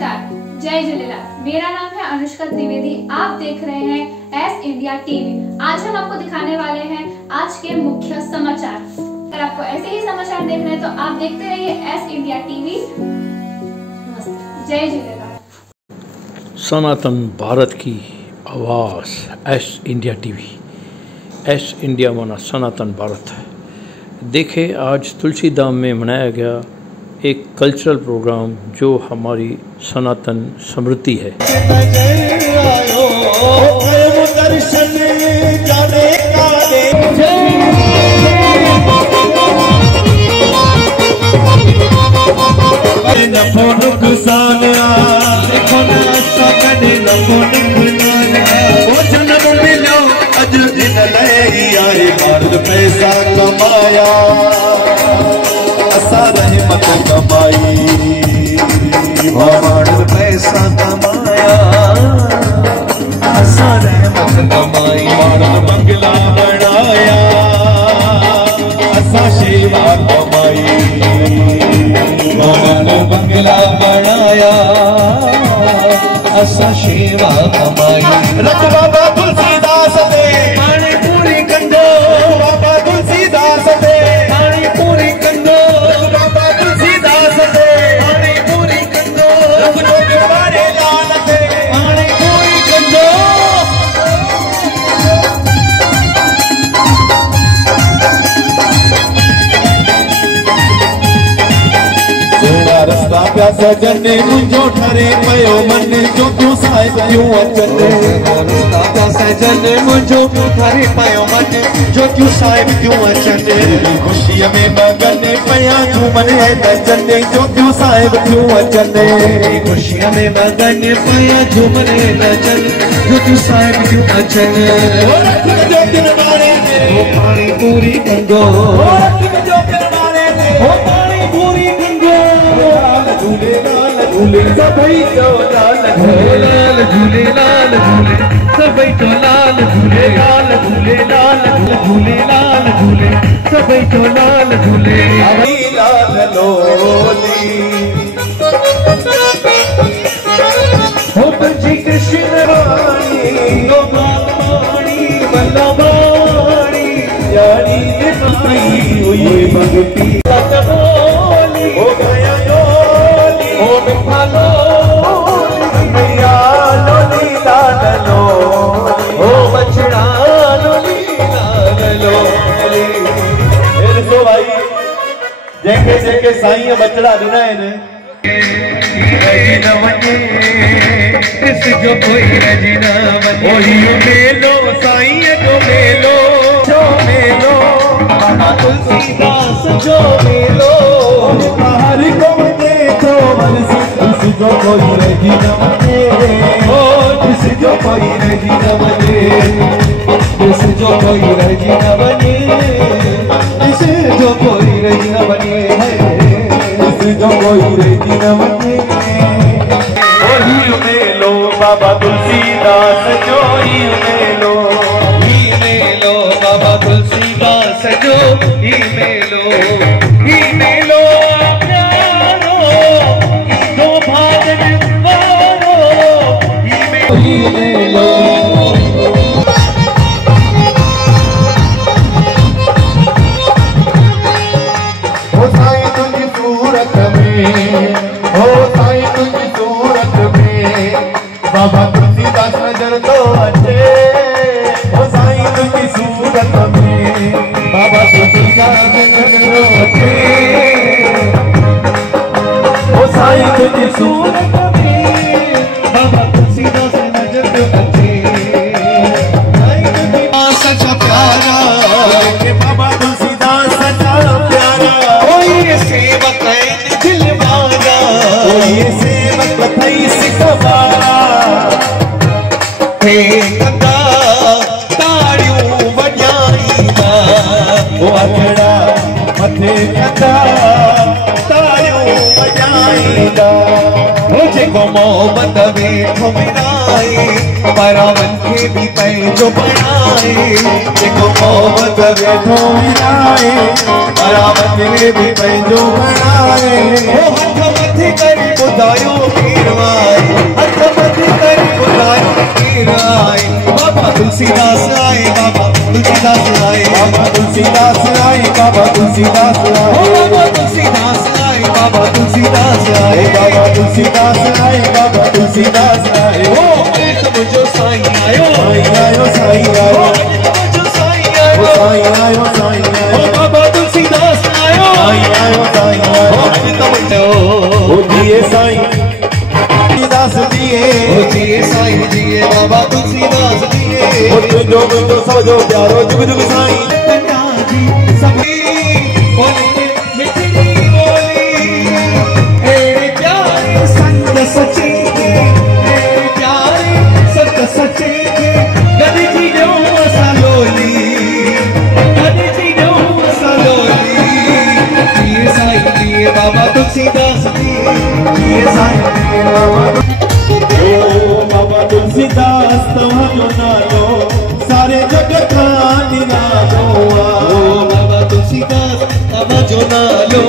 नमस्कार, जय झूलेलाल। मेरा नाम है अनुष्का त्रिवेदी। आप देख रहे हैं एस इंडिया टीवी। आज हम आपको दिखाने वाले हैं आज के मुख्य समाचार। अगर आपको ऐसे ही समाचार देखने हैं तो आप देखते रहिए एस इंडिया टीवी। जय झूलेलाल। सनातन भारत की आवाज़ S India TV. S India माना सनातन भारत है। देखें, आज तुलसीधाम में मनाया गया एक कल्चरल प्रोग्राम जो हमारी सनातन स्मृति है। पैसा कमाया असा रहमत कमाई, पैसा कमाया असा रहमत कमाई। बंगला बनाया असा शेवा कमाई, बंगला बनाया असा शेवा कमाई। रख बाबा तुलसीदास दे पानी पूरी कंडो, बाबा तुलसीदास दे पानी पूरी कंडो, बाबा तुलसीदास दे पानी पूरी कंडो, रख दो बारे लाल दे पानी पूरी कंडो। सोना रस्ता प्या सजने मुंहिंजो ठरे पयो मन, जो तूं साहिब क्यों अचने। रस्ता प्या सजने मुंहिंजो ठरे पयो मन, जो तूं साहिब क्यों अचने। ख़ुशीअ में मगन पया झूमन नचने, जो तूं साहिब क्यों अचने। ख़ुशीअ में मगन पया झूमन नचने, जो तूं साहिब क्यों अचने। पानी पूरी कंडो, पानी पूरी कंडो। झूले लाल झूले सभई तो लाल लाल झूले लाल झूले सभई तो लाल झूले लाल झूले लाल झूले लाल झूले सभई तो लाल झूले लाल लोली। हो पंजी कृष्ण रानी लो मानी बल्लभानी यानी माई हुई भक्ति बोली हो गया जेके जेके साईं बचड़ा ॾिना आहिनि। रजी न वञे ॾिस जो कोई रजी न वञे, ओहियो मेलो साईं जो मेलो, जो मेलो बाबा तुलसीदास जो मेलो। हर को वञे तो वञे, ॾिस जो कोई रजी न वञे, ओ ॾिस जो कोई रजी न वञे, ॾिस जो कोई रजी न वञे, ॾिस जो कोई रजी न वञे, ॾिस जो कोई रजी न वञे। ओही मेलो बाबा तुलसीदास जो ही मेलो, ही मेलो बाबा तुलसीदास जो ही मेलो, ही मेलो प्यारो दो भागन वारो, ही मेलो। हो साईं तुझी सूरत में, हो साईं तुझी सूरत में बाबा तुलसीदास नजर तो अचे। हो साईं तुझी सूरत में बाबा तुलसीदास नजर तो अचे। हो साईं तुझी सूरत में बाबा तुलसीदास नजर तो अचे। साईं तुझी सच्चा प्यारा के बाबा तुलसीदास सच्चा प्यारा। कोई सेवक है दिल वाला, कोई सेवक थई सिखवारा। हे कंदा ताड़ियूं वॼाईंदा, ओ अखड़ा मथे कंदा ताड़ियूं वॼाईंदा। हो जेको मोहब्बत वेठो मिलाए, परावन खे बि पंहिंजो बणाए। जेको मोहब्बत वेठो मिलाए, परावन खे बि पंहिंजो बणाए। हो हथ मथे करी बुधायो मीरवाई, हथमती करी बुधायो मीरवाई। बाबा तुलसीदास आए, बाबा तुलसीदास आए, बाबा तुलसीदास आए, बाबा तुलसीदास आए, बाबा तुलसीदास आए, बाबा तुलसीदास आए, बाबा तुलसीदास आए, बाबा तुलसीदास आए। ओ मुझो साईं आयो, साईं आयो, साईं आयो, मुझो साईं आयो, साईं आयो, साईं आयो। ओ बाबा तुलसीदास आयो, साईं आयो, साईं आयो। ओ दिए साईं तुलसीदास दिए, ओ दिए साईं दिए, बाबा तुलसीदास दिए। ओ जो बंदो समझो प्यारो जुग जुग साईं जी सभी बोले मिठी बोली। ए प्यारे संत सच्चे, ए प्यारे संत सच्चे, गद जी जो सलोली, गद जी जो सलोली। दिए साईं दिए, बाबा तुलसीदास दिए, दिए साईं दिए, बाबा। ओ बाबा तुलसीदास तव्हांजो नालो सारे जग खां निरालो आ। ओ बाबा तुलसीदास तव्हांजो नालो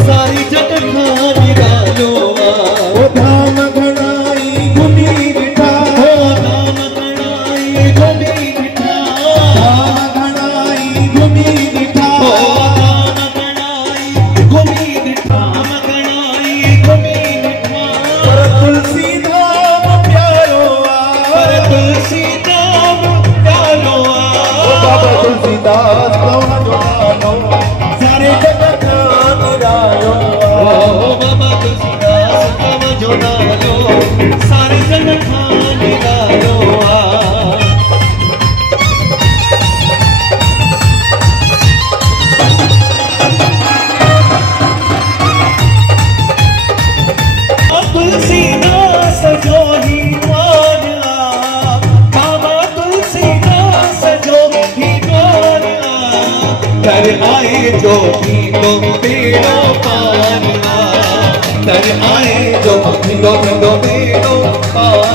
सारी जग खां निरालो आ। ओ धाम घणाई घुमी ॾिठा, ओ धाम घणाई घुमी ॾिठा, धाम घणाई घुमी ॾिठा, ओ धाम घणाई घुमी ॾिठा, धाम घणाई घुमी ॾिठा। पर तुलसी धाम प्यारो आ, पर तुलसी धाम प्यारो आ। ओ बाबा तुलसीदास तव्हांजो नालो सारे जग खां निरालो आ। ओ बाबा तुलसीदास तव्हांजो नालो सारे जग खां निरालो आ। तुलसीदास जो ही माना, बाबा तुलसीदास जो ही माना, कर आए जो भी तो बेड़ो पाना, कर आए जो भी तो बेड़ो पाना।